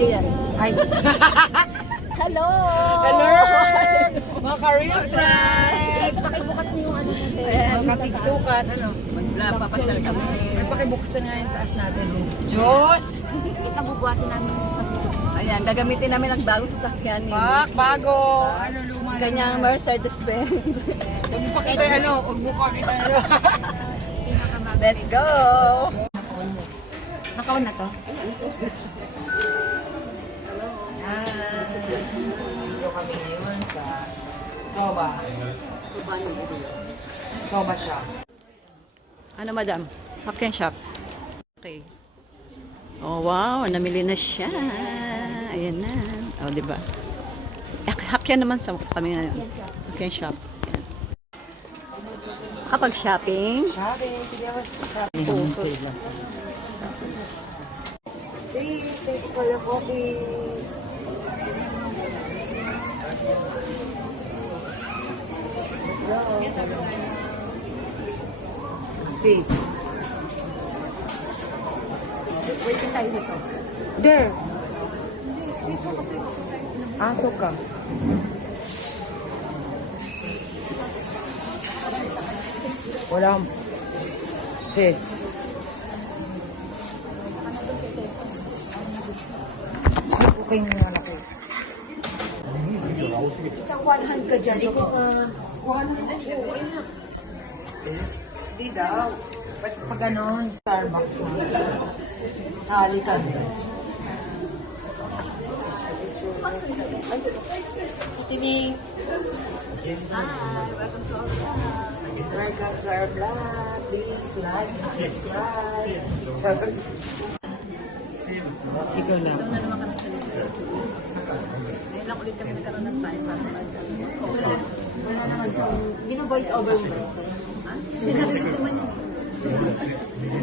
video yan. Ay. Hello! Hello! Mga career friends! Pakibukas niyo yung ano natin. Ayan, katiktukan, ano? Papasyal kami. Ay, pakibuksan nga yung taas natin, roof. Diyos! Itabubuhatin namin yung sasakyan. Ayan, gagamitin namin ang bagong sasakyan ni Bago! Ano, luma na kanyang naman. Mercedes-Benz. Huwag mo pakita yung ano, huwag mo pakita yung ano. Let's go! Nakaon na to? Dito kami ngayon sa Soba. Soba shop. Ano, madam? Hapken shop. Okay. Oh, wow. Namili na siya. Ayan na. Oh, di ba? Hapken naman sa kami ngayon. Hapken shop. Ayan. Kapag shopping, Sabi, sige ako sa sale. Sis, thank you for your coffee. Sis. waiting tayo dito. There. Aso ka. Wala. Sis. Okay mo naman ako. Isang 100 ka dyan. Ikaw, 100 ako. Hindi daw. Ba't pa ganon? Starbucks na. Halikan. Timmy. Hi, welcome to our vlog. Welcome to our vlog. Please like, subscribe. Ikaw na. Ngayon lang ulit kami nagkaroon ng time para wala naman siya. Hindi na voice over mo. Ha? Hindi na rin naman yun.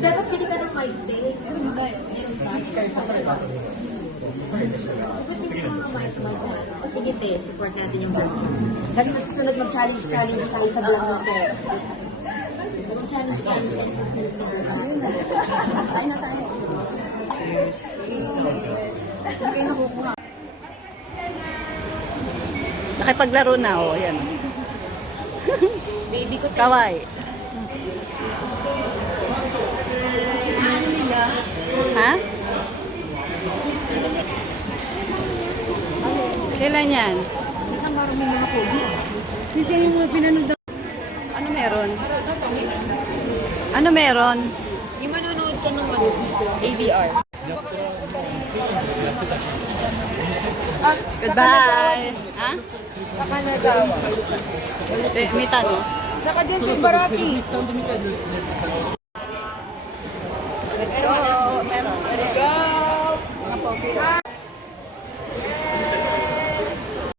Dapat pwede ka ng mic day. Meron ba yun? O sige te, support natin yung vlog. Kasi sa susunod mag-challenge tayo sa vlog natin. Mag-challenge tayo sa susunod sa vlog natin. Kain na tayo. Okay na kukuha. Nakipaglaro na ako, ayan. Baby ko. Kawai. Ano nila? Ha? Kailan yan? Ang marami mga kogi. Si siya yung mga pinanood. Ano meron? Ano meron? Yung manonood ko ng ADR. Goodbye. Ha? Saka nasawa. May tanong. Saka dyan si Baraki. Let's go.